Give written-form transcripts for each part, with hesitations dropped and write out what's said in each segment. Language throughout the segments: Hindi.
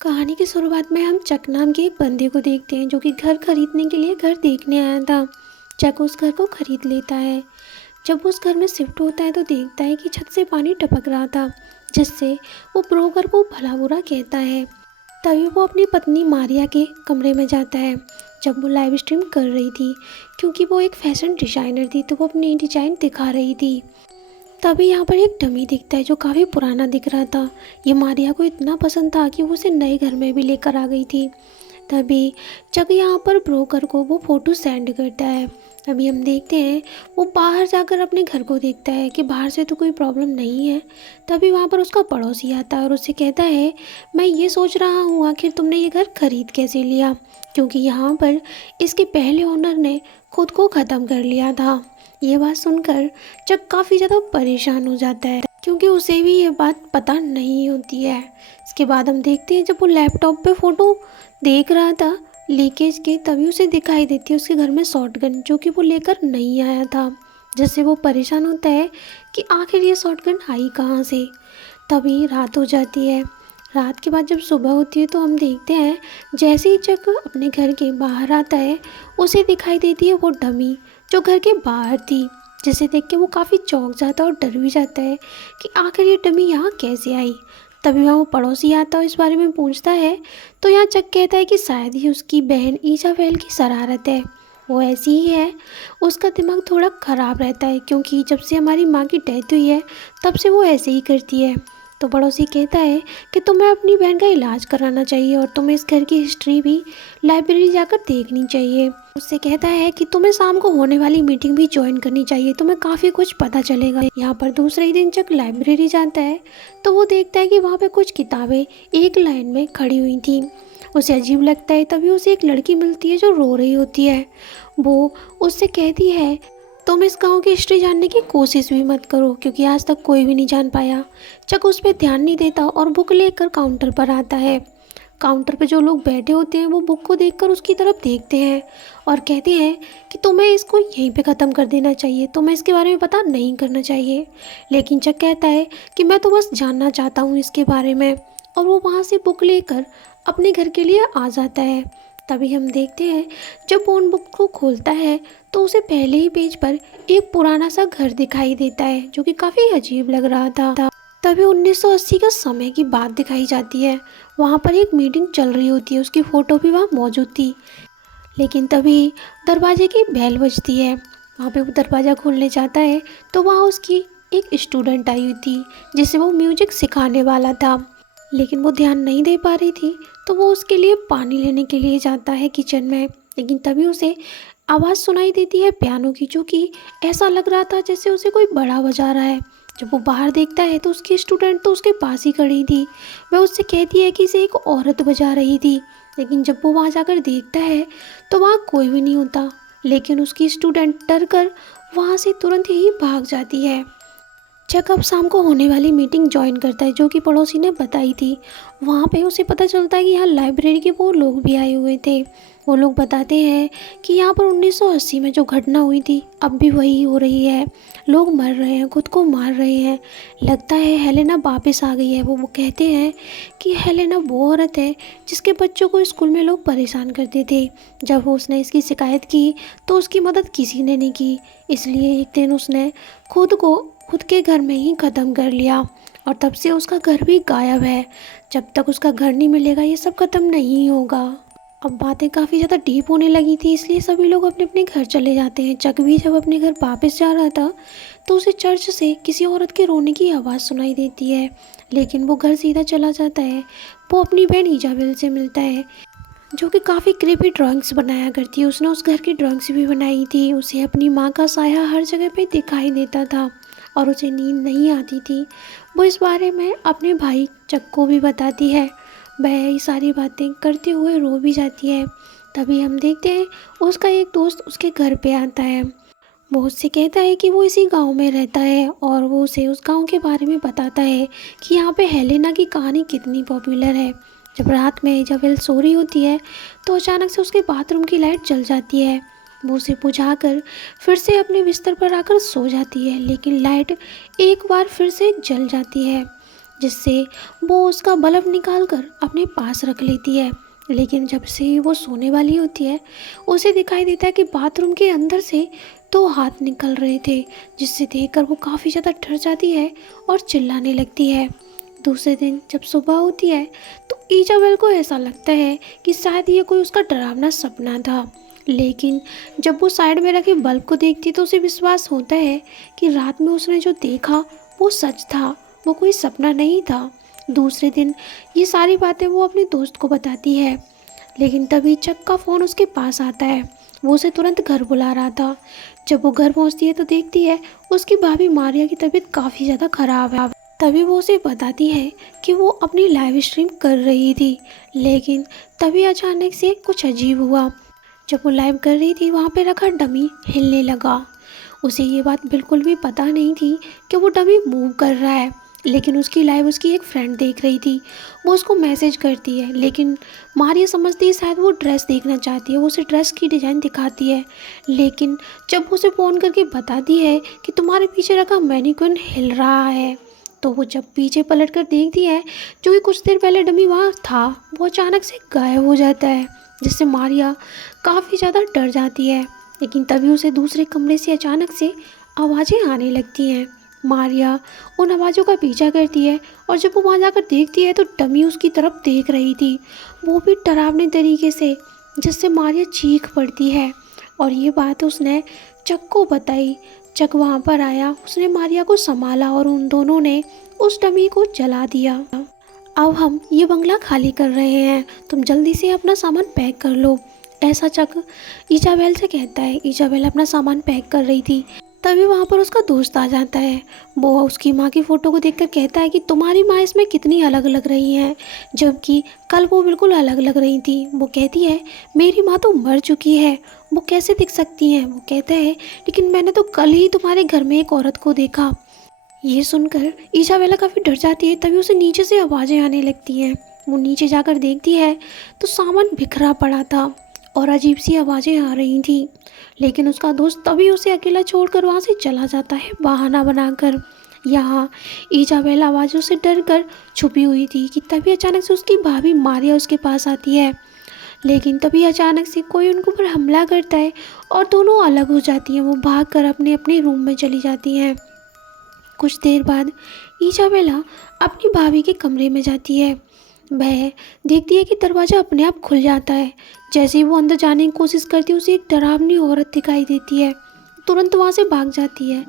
कहानी की शुरुआत में हम चक नाम के एक बंदे को देखते हैं जो कि घर खरीदने के लिए घर देखने आया था। चक उस घर को खरीद लेता है। जब वो उस घर में शिफ्ट होता है तो देखता है कि छत से पानी टपक रहा था, जिससे वो ब्रोकर को भला बुरा कहता है। तभी वो अपनी पत्नी मारिया के कमरे में जाता है जब वो लाइव स्ट्रीम कर रही थी, क्योंकि वो एक फैशन डिज़ाइनर थी तो वो अपनी डिज़ाइन दिखा रही थी। तभी यहाँ पर एक डमी दिखता है जो काफ़ी पुराना दिख रहा था। ये मारिया को इतना पसंद था कि वो उसे नए घर में भी लेकर आ गई थी। तभी जग यहाँ पर ब्रोकर को वो फ़ोटो सेंड करता है। अभी हम देखते हैं वो बाहर जाकर अपने घर को देखता है कि बाहर से तो कोई प्रॉब्लम नहीं है। तभी वहाँ पर उसका पड़ोसी आता है और उससे कहता है, मैं ये सोच रहा हूँ आखिर तुमने ये घर खरीद कैसे लिया, क्योंकि यहाँ पर इसके पहले ओनर ने खुद को ख़त्म कर लिया था। ये बात सुनकर जग काफ़ी ज़्यादा परेशान हो जाता है, क्योंकि उसे भी ये बात पता नहीं होती है। इसके बाद हम देखते हैं जब वो लैपटॉप पे फ़ोटो देख रहा था लीकेज की, तभी उसे दिखाई देती है उसके घर में शॉटगन जो कि वो लेकर नहीं आया था, जिससे वो परेशान होता है कि आखिर ये शॉटगन आई कहाँ से। तभी रात हो जाती है। रात के बाद जब सुबह होती है तो हम देखते हैं जैसे ही जग अपने घर के बाहर आता है उसे दिखाई देती है वो डमी जो घर के बाहर थी, जिसे देख के वो काफ़ी चौंक जाता है और डर भी जाता है कि आखिर ये डमी यहाँ कैसे आई। तभी वहाँ वो पड़ोसी आता है और इस बारे में पूछता है तो यहाँ जग कहता है कि शायद ही उसकी बहन ईजाबेल की शरारत है। वो ऐसी ही है, उसका दिमाग थोड़ा ख़राब रहता है, क्योंकि जब से हमारी माँ की डेथ हुई है तब से वो ऐसे ही करती है। तो पड़ोसी कहता है कि तुम्हें अपनी बहन का इलाज कराना चाहिए और तुम्हें इस घर की हिस्ट्री भी लाइब्रेरी जाकर देखनी चाहिए। उससे कहता है कि तुम्हें शाम को होने वाली मीटिंग भी ज्वाइन करनी चाहिए, तुम्हें काफ़ी कुछ पता चलेगा। यहाँ पर दूसरे ही दिन जब लाइब्रेरी जाता है तो वो देखता है कि वहाँ पे कुछ किताबें एक लाइन में खड़ी हुई थी। उसे अजीब लगता है। तभी उसे एक लड़की मिलती है जो रो रही होती है। वो उससे कहती है, तुम इस गांव की हिस्ट्री जानने की कोशिश भी मत करो, क्योंकि आज तक कोई भी नहीं जान पाया। चक उस पर ध्यान नहीं देता और बुक लेकर काउंटर पर आता है। काउंटर पे जो लोग बैठे होते हैं वो बुक को देखकर उसकी तरफ देखते हैं और कहते हैं कि तुम्हें इसको यहीं पे ख़त्म कर देना चाहिए, तुम्हें इसके बारे में पता नहीं करना चाहिए। लेकिन चक कहता है कि मैं तो बस जानना चाहता हूँ इसके बारे में, और वो वहाँ से बुक लेकर अपने घर के लिए आ जाता है। तभी हम देखते हैं जब वो उन बुक को खोलता है तो उसे पहले ही पेज पर एक पुराना सा घर दिखाई देता है जो कि काफ़ी अजीब लग रहा था। तभी 1980 का समय की बात दिखाई जाती है। वहाँ पर एक मीटिंग चल रही होती है, उसकी फ़ोटो भी वहाँ मौजूद थी। लेकिन तभी दरवाजे की बेल बजती है। वहाँ पे वो दरवाज़ा खोलने जाता है तो वहाँ उसकी एक स्टूडेंट आई हुई थी जिसे वो म्यूजिक सिखाने वाला था, लेकिन वो ध्यान नहीं दे पा रही थी। तो वो उसके लिए पानी लेने के लिए जाता है किचन में, लेकिन तभी उसे आवाज़ सुनाई देती है पियानो की, जो कि ऐसा लग रहा था जैसे उसे कोई बड़ा बजा रहा है। जब वो बाहर देखता है तो उसकी स्टूडेंट तो उसके पास ही खड़ी थी। वह उससे कहती है कि इसे एक औरत बजा रही थी, लेकिन जब वो वहाँ जाकर देखता है तो वहाँ कोई भी नहीं होता। लेकिन उसकी स्टूडेंट डर कर वहाँ से तुरंत ही भाग जाती है। जब अब शाम को होने वाली मीटिंग ज्वाइन करता है जो कि पड़ोसी ने बताई थी। वहाँ पे उसे पता चलता है कि यहाँ लाइब्रेरी के वो लोग भी आए हुए थे। वो लोग बताते हैं कि यहाँ पर 1980 में जो घटना हुई थी अब भी वही हो रही है। लोग मर रहे हैं, खुद को मार रहे हैं। लगता है हेलेना वापस आ गई है। वो कहते हैं कि हेलेना वो औरत है जिसके बच्चों को स्कूल में लोग परेशान करते थे। जब वो उसने इसकी शिकायत की तो उसकी मदद किसी ने नहीं की, इसलिए एक दिन उसने खुद के घर में ही ख़त्म कर लिया, और तब से उसका घर भी गायब है। जब तक उसका घर नहीं मिलेगा ये सब ख़त्म नहीं होगा। अब बातें काफ़ी ज़्यादा डीप होने लगी थी, इसलिए सभी लोग अपने अपने घर चले जाते हैं। चक भी जब अपने घर वापस जा रहा था तो उसे चर्च से किसी औरत के रोने की आवाज़ सुनाई देती है, लेकिन वो घर सीधा चला जाता है। वो अपनी बहन ईजाबेल से मिलता है जो कि काफ़ी क्रीपी ड्राइंग्स बनाया करती है। उसने उस घर की ड्राइंग्स भी बनाई थी। उसे अपनी माँ का साया हर जगह पे दिखाई देता था और उसे नींद नहीं आती थी। वो इस बारे में अपने भाई चक को भी बताती है। वह ये सारी बातें करते हुए रो भी जाती है। तभी हम देखते हैं उसका एक दोस्त उसके घर पे आता है। वो उससे कहता है कि वो इसी गांव में रहता है और वो उसे उस गांव के बारे में बताता है कि यहाँ पे हेलेना की कहानी कितनी पॉपुलर है। जब रात में इजाबेल सो रही होती है तो अचानक से उसके बाथरूम की लाइट जल जाती है। वो उसे बुझाकर फिर से अपने बिस्तर पर आकर सो जाती है, लेकिन लाइट एक बार फिर से जल जाती है। जिससे वो उसका बल्ब निकाल कर अपने पास रख लेती है। लेकिन जब से वो सोने वाली होती है, उसे दिखाई देता है कि बाथरूम के अंदर से दो हाथ निकल रहे थे, जिससे देखकर वो काफ़ी ज़्यादा डर जाती है और चिल्लाने लगती है। दूसरे दिन जब सुबह होती है तो ईजाबेल को ऐसा लगता है कि शायद ये कोई उसका डरावना सपना था। लेकिन जब वो साइड में रखे बल्ब को देखती तो उसे विश्वास होता है कि रात में उसने जो देखा वो सच था, वो कोई सपना नहीं था। दूसरे दिन ये सारी बातें वो अपने दोस्त को बताती है। लेकिन तभी चक का फ़ोन उसके पास आता है। वो उसे तुरंत घर बुला रहा था। जब वो घर पहुंचती है तो देखती है उसकी भाभी मारिया की तबीयत काफ़ी ज़्यादा ख़राब है। तभी वो उसे बताती है कि वो अपनी लाइव स्ट्रीम कर रही थी। लेकिन तभी अचानक से कुछ अजीब हुआ। जब वो लाइव कर रही थी वहाँ पे रखा डमी हिलने लगा। उसे ये बात बिल्कुल भी पता नहीं थी कि वो डमी मूव कर रहा है। लेकिन उसकी लाइव उसकी एक फ्रेंड देख रही थी। वो उसको मैसेज करती है, लेकिन मारिया समझती है शायद वो ड्रेस देखना चाहती है। वो उसे ड्रेस की डिज़ाइन दिखाती है। लेकिन जब वो उसे फ़ोन करके बताती है कि तुम्हारे पीछे रखा मैनिक्विन हिल रहा है, तो वो जब पीछे पलट कर देखती है, जो कि कुछ देर पहले डमी वहाँ था, वो अचानक से गायब हो जाता है, जिससे मारिया काफ़ी ज़्यादा डर जाती है। लेकिन तभी उसे दूसरे कमरे से अचानक से आवाज़ें आने लगती हैं। मारिया उन आवाज़ों का पीछा करती है और जब वो वहाँ जाकर देखती है तो डमी उसकी तरफ देख रही थी, वो भी डरावने तरीके से, जिससे मारिया चीख पड़ती है। और ये बात उसने चक को बताई। चक वहाँ पर आया, उसने मारिया को संभाला और उन दोनों ने उस डमी को जला दिया। अब हम ये बंगला खाली कर रहे हैं, तुम जल्दी से अपना सामान पैक कर लो, ऐसा चक इजाबेल से कहता है। इजाबेल अपना सामान पैक कर रही थी। तभी वहाँ पर उसका दोस्त आ जाता है। वो उसकी माँ की फ़ोटो को देखकर कहता है कि तुम्हारी माँ इसमें कितनी अलग लग रही है, जबकि कल वो बिल्कुल अलग लग रही थी। वो कहती है मेरी माँ तो मर चुकी है, वो कैसे दिख सकती हैं। वो कहता है लेकिन मैंने तो कल ही तुम्हारे घर में एक औरत को देखा। ये सुनकर इजाबेला काफ़ी डर जाती है। तभी उसे नीचे से आवाज़ें आने लगती हैं। वो नीचे जाकर देखती है तो सामान बिखरा पड़ा था और अजीब सी आवाज़ें आ रही थी। लेकिन उसका दोस्त तभी उसे अकेला छोड़कर वहाँ से चला जाता है बहाना बनाकर। यहाँ इजाबेला आवाज़ों से डर कर छुपी हुई थी कि तभी अचानक से उसकी भाभी मारिया उसके पास आती है। लेकिन तभी अचानक से कोई उनके ऊपर हमला करता है और दोनों अलग हो जाती हैं। वो भागकर अपने अपने रूम में चली जाती हैं। कुछ देर बाद इजाबेला अपनी भाभी के कमरे में जाती है। वह देखती है कि दरवाज़ा अपने आप खुल जाता है। जैसे ही वो अंदर जाने की कोशिश करती है उसे एक डरावनी औरत दिखाई देती है। तुरंत वहाँ से भाग जाती है।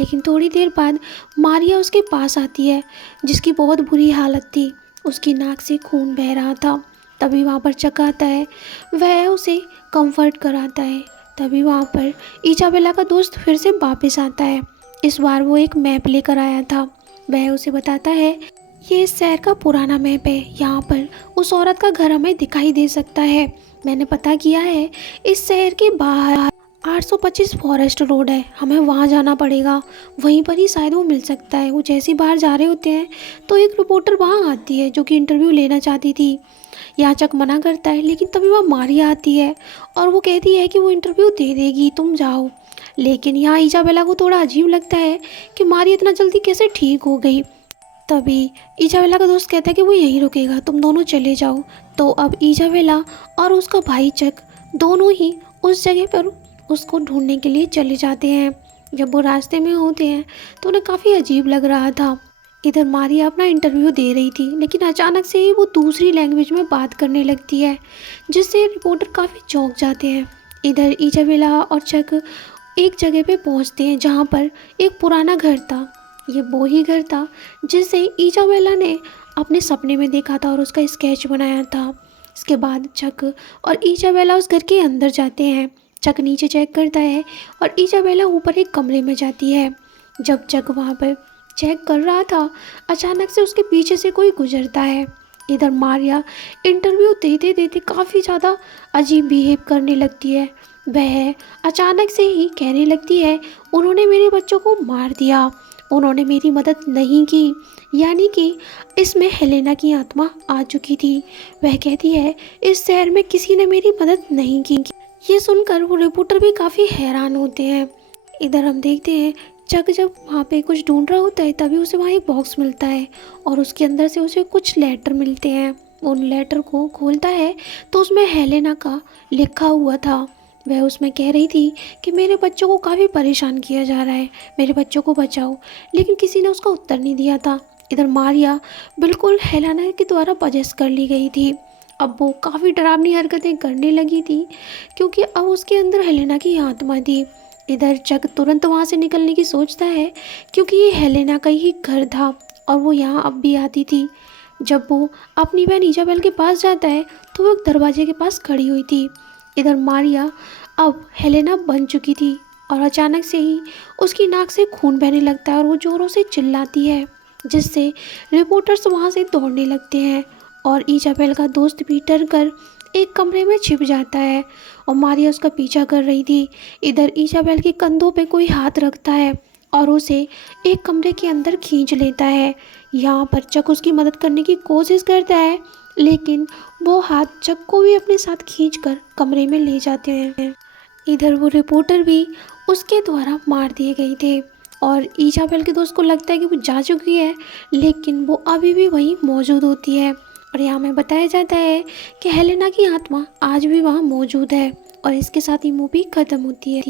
लेकिन थोड़ी देर बाद मारिया उसके पास आती है, जिसकी बहुत बुरी हालत थी। उसकी नाक से खून बह रहा था। तभी वहाँ पर चक आता है, वह उसे कंफर्ट कराता है। तभी वहाँ पर इजाबेला का दोस्त फिर से वापस आता है। इस बार वो एक मैप लेकर आया था। वह उसे बताता है ये इस शहर का पुराना मैप है, यहाँ पर उस औरत का घर हमें दिखाई दे सकता है। मैंने पता किया है, इस शहर के बाहर 825 फॉरेस्ट रोड है, हमें वहाँ जाना पड़ेगा, वहीं पर ही शायद वो मिल सकता है। वो जैसे ही बाहर जा रहे होते हैं तो एक रिपोर्टर वहाँ आती है जो कि इंटरव्यू लेना चाहती थी। यहाँ चक मना करता है, लेकिन तभी वह मारिया आती है और वो कहती है कि वो इंटरव्यू दे देगी, तुम जाओ। लेकिन यहाँ इजाबेला को थोड़ा अजीब लगता है कि मारिया इतना जल्दी कैसे ठीक हो गई। तभी इजाबेला का दोस्त कहता है कि वो यहीं रुकेगा, तुम दोनों चले जाओ। तो अब इजाबेला और उसका भाई चक दोनों ही उस जगह पर उसको ढूंढने के लिए चले जाते हैं। जब वो रास्ते में होते हैं तो उन्हें काफ़ी अजीब लग रहा था। इधर मारिया अपना इंटरव्यू दे रही थी, लेकिन अचानक से ही वो दूसरी लैंग्वेज में बात करने लगती है, जिससे रिपोर्टर काफ़ी चौंक जाते हैं। इधर इजाबेला और चक एक जगह पे पहुंचते हैं जहाँ पर एक पुराना घर था। ये वो ही घर था जिसे इजाबेला ने अपने सपने में देखा था और उसका स्केच बनाया था। इसके बाद चक और इजाबेला उस घर के अंदर जाते हैं। चक नीचे चेक करता है और इजाबेला ऊपर एक कमरे में जाती है। जब चक वहाँ पर चेक कर रहा था, अचानक से उसके पीछे से कोई गुजरता है। इधर मारिया इंटरव्यू देते देते काफ़ी ज़्यादा अजीब बिहेव करने लगती है। वह अचानक से ही कहने लगती है उन्होंने मेरे बच्चों को मार दिया, उन्होंने मेरी मदद नहीं की, यानी कि इसमें हेलेना की आत्मा आ चुकी थी। वह कहती है इस शहर में किसी ने मेरी मदद नहीं की। ये सुनकर वो रिपोर्टर भी काफ़ी हैरान होते हैं। इधर हम देखते हैं चक जब वहाँ पे कुछ ढूंढ रहा होता है तभी उसे वहाँ एक बॉक्स मिलता है और उसके अंदर से उसे कुछ लेटर मिलते हैं। उन लेटर को खोलता है तो उसमें हेलेना का लिखा हुआ था। वह उसमें कह रही थी कि मेरे बच्चों को काफ़ी परेशान किया जा रहा है, मेरे बच्चों को बचाओ, लेकिन किसी ने उसका उत्तर नहीं दिया था। इधर मारिया बिल्कुल हेलेना के द्वारा पजेस कर ली गई थी। अब वो काफ़ी डरावनी हरकतें करने लगी थी क्योंकि अब उसके अंदर हेलेना की आत्मा थी। इधर चक तुरंत वहाँ से निकलने की सोचता है क्योंकि ये हेलेना का ही घर था और वो यहाँ अब भी आती थी। जब वो अपनी बहन इजाबेल के पास जाता है तो वो एक दरवाजे के पास खड़ी हुई थी। इधर मारिया अब हेलेना बन चुकी थी और अचानक से ही उसकी नाक से खून बहने लगता है और वो ज़ोरों से चिल्लाती है, जिससे रिपोर्टर्स वहाँ से दौड़ने लगते हैं और इजाबेल का दोस्त भी डर कर एक कमरे में छिप जाता है और मारिया उसका पीछा कर रही थी। इधर इजाबेल के कंधों पे कोई हाथ रखता है और उसे एक कमरे के अंदर खींच लेता है। यहाँ पर चक उसकी मदद करने की कोशिश करता है, लेकिन वो हाथ चक को भी अपने साथ खींचकर कमरे में ले जाते हैं। इधर वो रिपोर्टर भी उसके द्वारा मार दिए गए थे और इजाबेल के दोस्त को लगता है कि वो जा चुकी है, लेकिन वो अभी भी वहीं मौजूद होती है। और यहाँ में बताया जाता है कि हेलेना की आत्मा आज भी वहाँ मौजूद है और इसके साथ ही मूवी खत्म होती है।